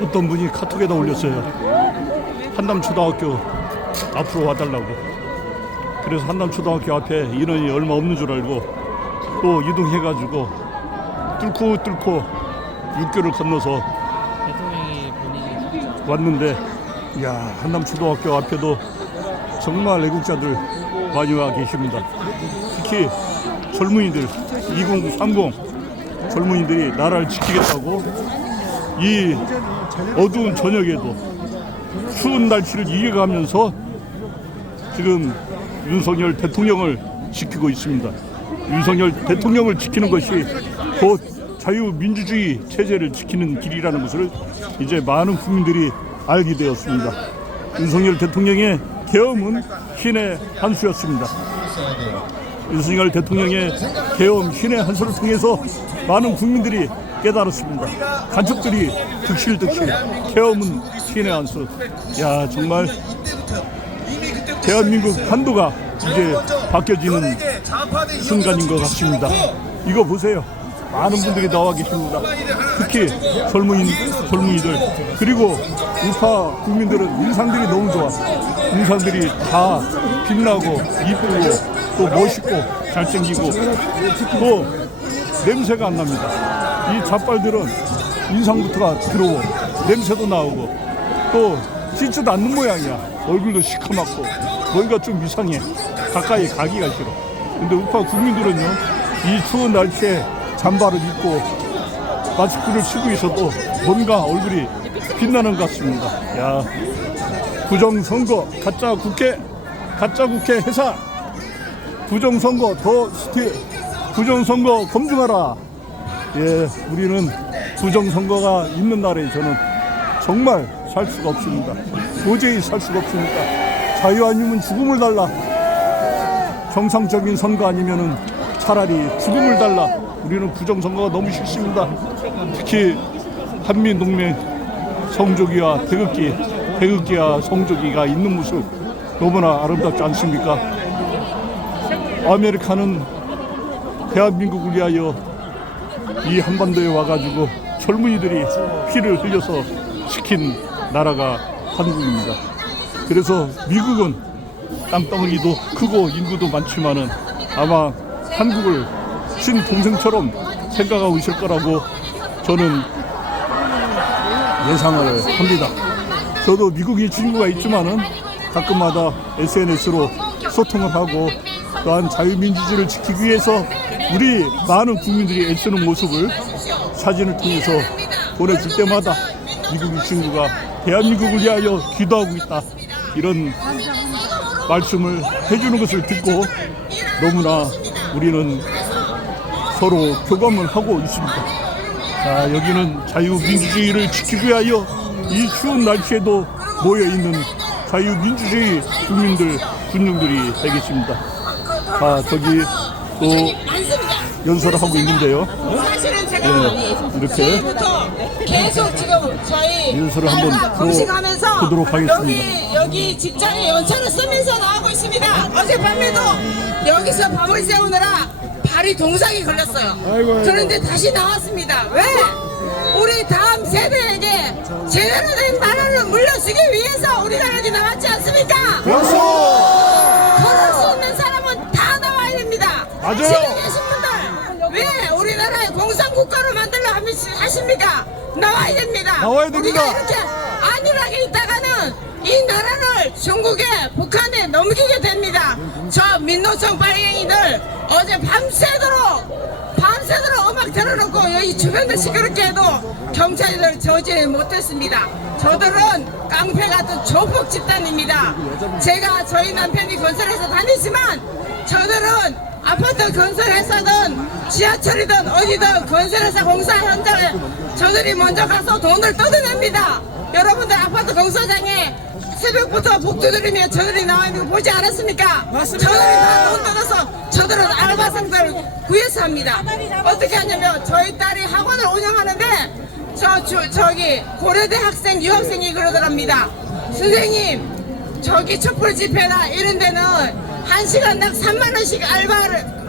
어떤 분이 카톡에다 올렸어요. 한남초등학교 앞으로 와달라고. 그래서 한남초등학교 앞에 인원이 얼마 없는 줄 알고 또 이동해가지고 뚫고 육교를 건너서 대통령이 본인이 왔는데, 야, 한남초등학교 앞에도 정말 애국자들 많이 와 계십니다. 특히 젊은이들, 2030 젊은이들이 나라를 지키겠다고 이 어두운 저녁에도 추운 날씨를 이겨가면서 지금 윤석열 대통령을 지키고 있습니다. 윤석열 대통령을 지키는 것이 곧 자유민주주의 체제를 지키는 길이라는 것을 이제 많은 국민들이 알게 되었습니다. 윤석열 대통령의 계엄은 신의 한 수였습니다. 윤석열 대통령의 계엄 신의 한 수를 통해서 많은 국민들이 깨달았습니다. 간첩들이 득실 계엄은 신의 한 수. 야, 정말 대한민국 판도가 이제 바뀌어지는 순간인 것 같습니다. 이거 보세요. 많은 분들이 나와 계십니다. 특히 젊은이들 그리고 우파 국민들은 인상들이 너무 좋아. 인상들이 다 빛나고 이쁘고 또 멋있고 잘생기고 또 냄새가 안 납니다. 이 잡발들은 인상부터가 더러워. 냄새도 나오고 또 씻지도 않는 모양이야. 얼굴도 시커멓고 머리가 좀 이상해. 가까이 가기가 싫어. 근데 우파 국민들은요, 이 추운 날씨에 잠바를 입고 마스크를 쓰고 있어도 뭔가 얼굴이 빛나는 것 같습니다. 야, 부정선거, 가짜 국회 해산, 부정선거 부정선거 검증하라. 예, 우리는 부정선거가 있는 날에 저는 정말 살 수가 없습니다. 도저히 살 수가 없습니다. 자유 아니면 죽음을 달라. 정상적인 선거 아니면은 차라리 죽음을 달라. 우리는 부정선거가 너무 싫습니다. 특히 한미동맹 성조기와 태극기와 성조기가 있는 모습 너무나 아름답지 않습니까? 아메리카는 대한민국을 위하여 이 한반도에 와가지고 젊은이들이 피를 흘려서 지킨 나라가 한국입니다. 그래서 미국은 땅덩어리도 크고 인구도 많지만은 아마 한국을 친동생처럼 생각하고 있을 거라고 저는 예상을 합니다. 저도 미국인 친구가 있지만은 가끔마다 SNS로 소통을 하고 또한 자유민주주의를 지키기 위해서 우리 많은 국민들이 애쓰는 모습을 사진을 통해서 보내줄 때마다 미국인 친구가 대한민국을 위하여 기도하고 있다, 이런 말씀을 해주는 것을 듣고 너무나 우리는 서로 교감을 하고 있습니다. 자, 여기는 자유민주주의를 지키기 위하여 이 추운 날씨에도 모여있는 자유민주주의 군중들이 되겠습니다. 자, 저기 또 연설을 하고 있는데요. 사실은 제가 이렇게 계속 지금 저희 연설을 한번 들어보도록 하겠습니다. 여기 직장에 연차를 쓰면서 나오고 있습니다. 어젯밤에도 여기서 밤을 새우느라 발이 동상이 걸렸어요. 그런데 다시 나왔습니다. 왜? 우리 다음 세대에게 제대로 된 나라를 물려주기 위해서 우리가 여기 나왔지 않습니까? 그럴 수 있는 사람은 다 나와야 됩니다. 맞아요. 집에 계신 분들 왜 우리나라의 공산국가로 만들려 하십니까? 나와야 됩니다. 나와야 됩니다. 우리가 이렇게 안일하게 있다가는 이 나라를 중국에 북한에 넘기게 됩니다. 저 민노총 빨갱이들 어제 밤새도록 음악 틀어놓고 여기 주변을 시끄럽게 해도 경찰들 저지 못했습니다. 저들은 깡패 같은 조폭 집단입니다. 제가 저희 남편이 건설회사 다니지만 저들은 아파트 건설회사든 지하철이든 어디든 건설회사 공사 현장에 저들이 먼저 가서 돈을 뜯어냅니다. 여러분들 아파트 공사장에 새벽부터 복 두드리며 저들이 나와 있는 거 보지 않았습니까? 맞습니다. 저들이 다 돈 뜯어서 저들은 알바생들 구해서 합니다. 어떻게 하냐면 저희 딸이 학원을 운영하는데 저기 고려대 학생 유학생이 그러더랍니다. 선생님, 저기 촛불 집회나 이런 데는 1시간당 3만원씩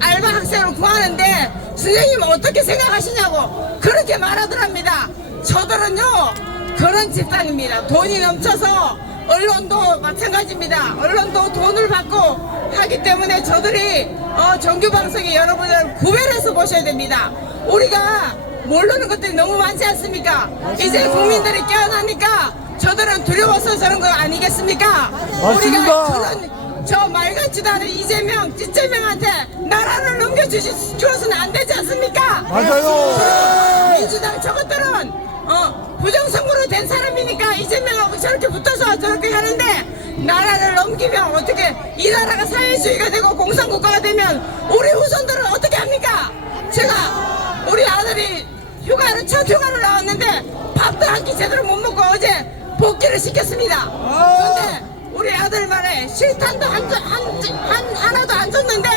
알바 학생을 구하는데 선생님 어떻게 생각하시냐고 그렇게 말하더랍니다. 저들은요 그런 집단입니다. 돈이 넘쳐서 언론도 마찬가지입니다. 언론도 돈을 받고 하기 때문에 저들이 정규방송에 여러분을 구별해서 보셔야 됩니다. 우리가 모르는 것들이 너무 많지 않습니까? 이제 국민들이 깨어나니까 저들은 두려워서 저런 거 아니겠습니까? 우리가 그런 저 말 같지도 않은 이재명, 찐재명한테 나라를 넘겨주어서는 안 되지 않습니까? 맞아요. 민주당 저것들은 부정선거로 된 사람이니까 이재명하고 저렇게 붙어서 저렇게 하는데 나라를 넘기면 어떻게 이 나라가 사회주의가 되고 공산국가가 되면 우리 후손들은 어떻게 합니까? 제가 우리 아들이 첫 휴가를 나왔는데 밥도 한 끼 제대로 못 먹고 어제 복귀를 시켰습니다. 근데 우리 아들 말에 실탄도 하나도 안 줬는데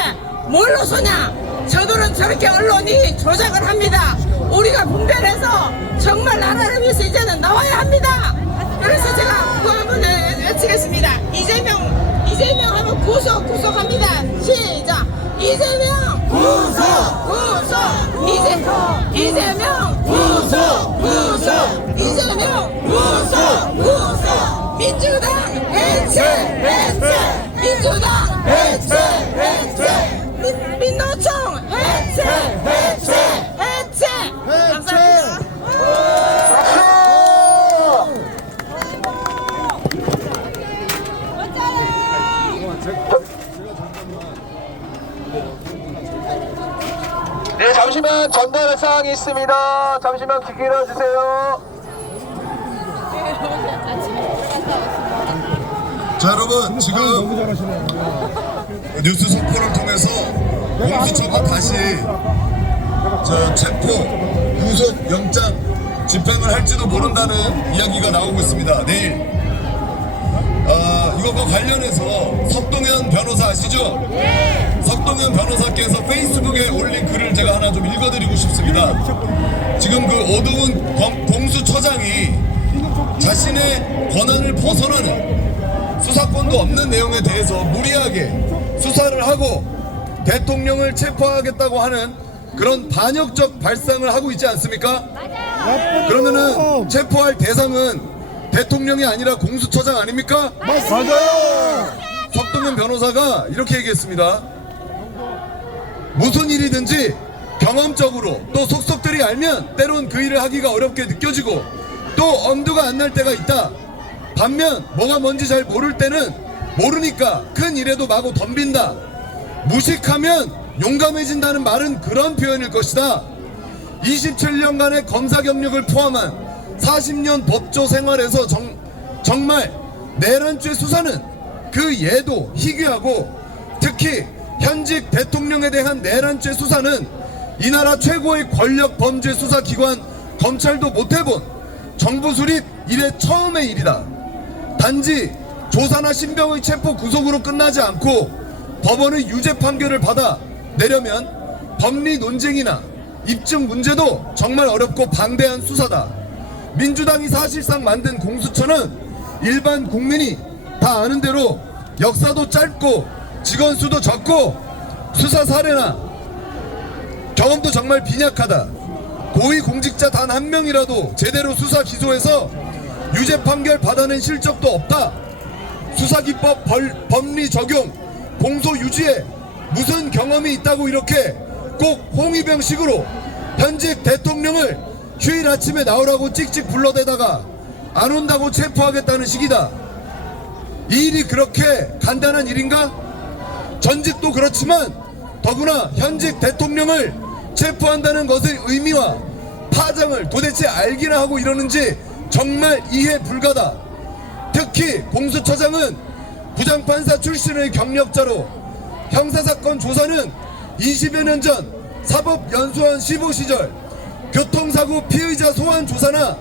뭘로 쏘냐? 저들은 저렇게 언론이 조작을 합니다. 우리가 분별해서 정말 나라를 위해서 이제는 나와야 합니다. 그래서 제가 그거 한번 외치겠습니다. 이재명 하면 구속합니다. 시작. 이재명 구속 이재명 구속 이재명 구속 민주당 해체 민주당 해체 민노총 해체 감사합니다. 네, 잠시만 전달할 사항이 있습니다. 잠시만 기다려 주세요. 자, 여러분, 지금 뉴스 속보를 통해서 공수처가 다시 체포 구속 영장 집행을 할지도 모른다는 이야기가 나오고 있습니다. 내일 이것과 관련해서 석동현 변호사 아시죠? 석동현 변호사께서 페이스북에 올린 글을 제가 하나 좀 읽어드리고 싶습니다. 지금 그 어두운 공수처장이 자신의 권한을 벗어나는 수사권도 없는 내용에 대해서 무리하게 수사를 하고 대통령을 체포하겠다고 하는 그런 반역적 발상을 하고 있지 않습니까? 그러면은 체포할 대상은 대통령이 아니라 공수처장 아닙니까? 맞아요. 석동현 변호사가 이렇게 얘기했습니다. 무슨 일이든지 경험적으로 또 속속들이 알면 때론 그 일을 하기가 어렵게 느껴지고 또 엄두가 안 날 때가 있다. 반면 뭐가 뭔지 잘 모를 때는 모르니까 큰 일에도 마구 덤빈다. 무식하면 용감해진다는 말은 그런 표현일 것이다. 27년간의 검사 경력을 포함한 40년 법조 생활에서 정말 내란죄 수사는 그 예도 희귀하고 특히 현직 대통령에 대한 내란죄 수사는 이 나라 최고의 권력 범죄 수사기관 검찰도 못해본 정부 수립 이래 처음의 일이다. 단지 조사나 신병의 체포 구속으로 끝나지 않고 법원의 유죄 판결을 받아 내려면 법리 논쟁이나 입증 문제도 정말 어렵고 방대한 수사다. 민주당이 사실상 만든 공수처는 일반 국민이 다 아는 대로 역사도 짧고 직원 수도 적고 수사 사례나 경험도 정말 빈약하다. 고위공직자 단 한 명이라도 제대로 수사 기소해서 유죄 판결 받아낸 실적도 없다. 수사기법 법리 적용 공소 유지에 무슨 경험이 있다고 이렇게 꼭 홍위병식으로 현직 대통령을 휴일 아침에 나오라고 찍찍 불러대다가 안 온다고 체포하겠다는 식이다. 이 일이 그렇게 간단한 일인가? 전직도 그렇지만 더구나 현직 대통령을 체포한다는 것의 의미와 파장을 도대체 알기나 하고 이러는지 정말 이해 불가다. 특히 공수처장은 부장판사 출신의 경력자로 형사사건 조사는 20여 년 전 사법연수원 시보 시절 교통사고 피의자 소환 조사나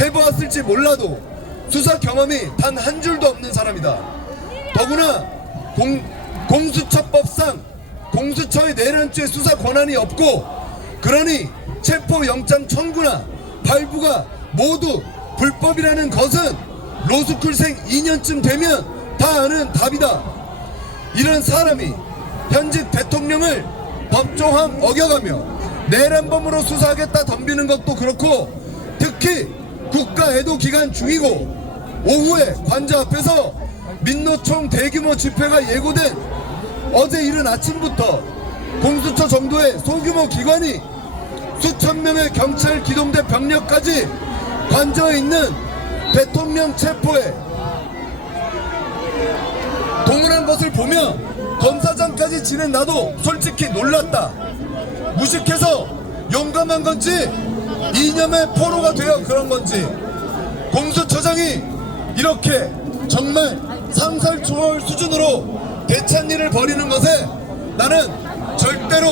해보았을지 몰라도 수사 경험이 단 한 줄도 없는 사람이다. 더구나 공수처법상 공수처의 내란죄 수사 권한이 없고 그러니 체포영장 청구나 발부가 모두 불법이라는 것은 로스쿨생 2년쯤 되면 다 아는 답이다. 이런 사람이 현직 대통령을 법조항 어겨가며 내란범으로 수사하겠다 덤비는 것도 그렇고 특히 국가 애도 기간 중이고 오후에 관저 앞에서 민노총 대규모 집회가 예고된 어제 이른 아침부터 공수처 정도의 소규모 기관이 수천 명의 경찰 기동대 병력까지 관저에 있는 대통령 체포에 동원한 것을 보며 검사장까지 지낸 나도 솔직히 놀랐다. 무식해서 용감한 건지 이념의 포로가 되어 그런 건지 공수처장이 이렇게 정말 상살 초월 수준으로 대찬일을 벌이는 것에 나는 절대로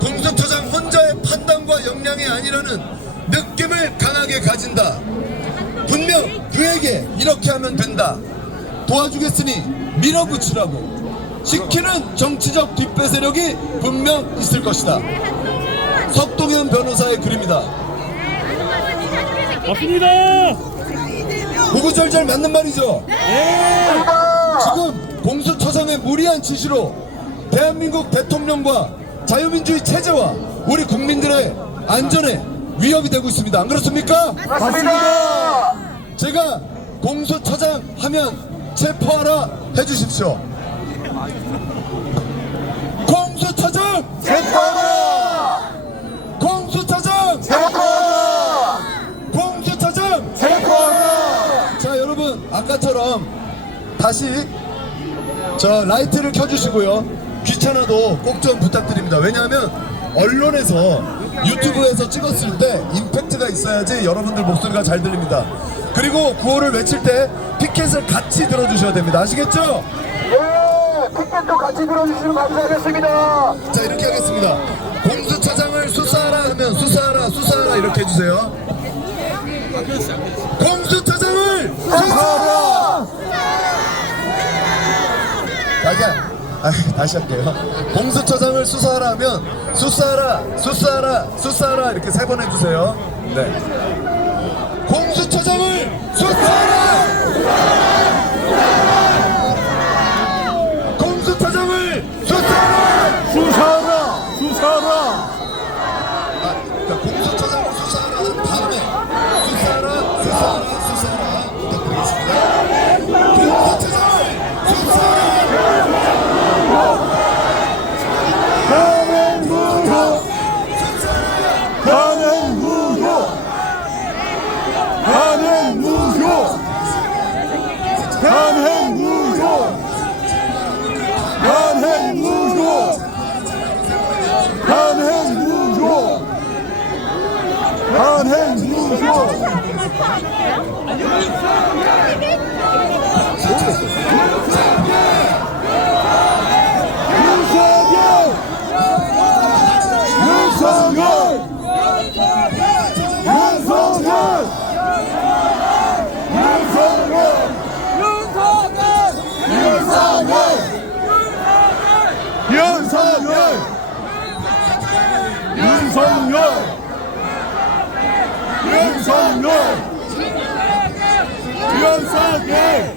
공수처장 혼자의 판단과 역량이 아니라는 느낌을 강하게 가진다. 분명 그에게 이렇게 하면 된다, 도와주겠으니 밀어붙이라고 시키는 정치적 뒷배 세력이 분명 있을 것이다. 석동현 변호사의 글입니다. 맞습니다. 구구절절 맞는 말이죠. 지금 공수처장의 무리한 지시로 대한민국 대통령과 자유민주주의 체제와 우리 국민들의 안전에 위협이 되고 있습니다. 안 그렇습니까? 맞습니다. 제가 공수처장 하면 체포하라 해주십시오. 공수처장 체포하라! 공수처장 체포하라! 공수처장 체포하라! 자, 여러분 아까처럼 다시 저 라이트를 켜주시고요. 귀찮아도 꼭 좀 부탁드립니다. 왜냐하면 언론에서 유튜브에서 찍었을 때 임팩트가 있어야지 여러분들 목소리가 잘 들립니다. 그리고 구호를 외칠 때 피켓을 같이 들어주셔야 됩니다. 아시겠죠? 예, 피켓도 같이 들어주시면 감사하겠습니다. 자, 이렇게 하겠습니다. 공수처장을 수사하라 하면 수사하라 수사하라 이렇게 해주세요. 공수처장을 수사하라. 다시 할게요. 공수처장을 수사하라 하면 수사하라 수사하라 수사하라 이렇게 3번 해주세요. 네. 공수처장을 수사하라. 공수처장을 수사하라. 수사하라. 수사하라. 그러니까 공수처장을 수사하라 한 다음에 수사하라 수사하라 수사하라 부탁드리겠습니다. 공수처장을 수사하라. 가는 무효. 가는 무효. 가는 무효. 가는 무효. 가는 무효. 가는 무효. 가는 무효. 윤석열! 윤석열! 윤석열! 윤석열! 윤석열! 윤석열! 윤석열! 윤석열!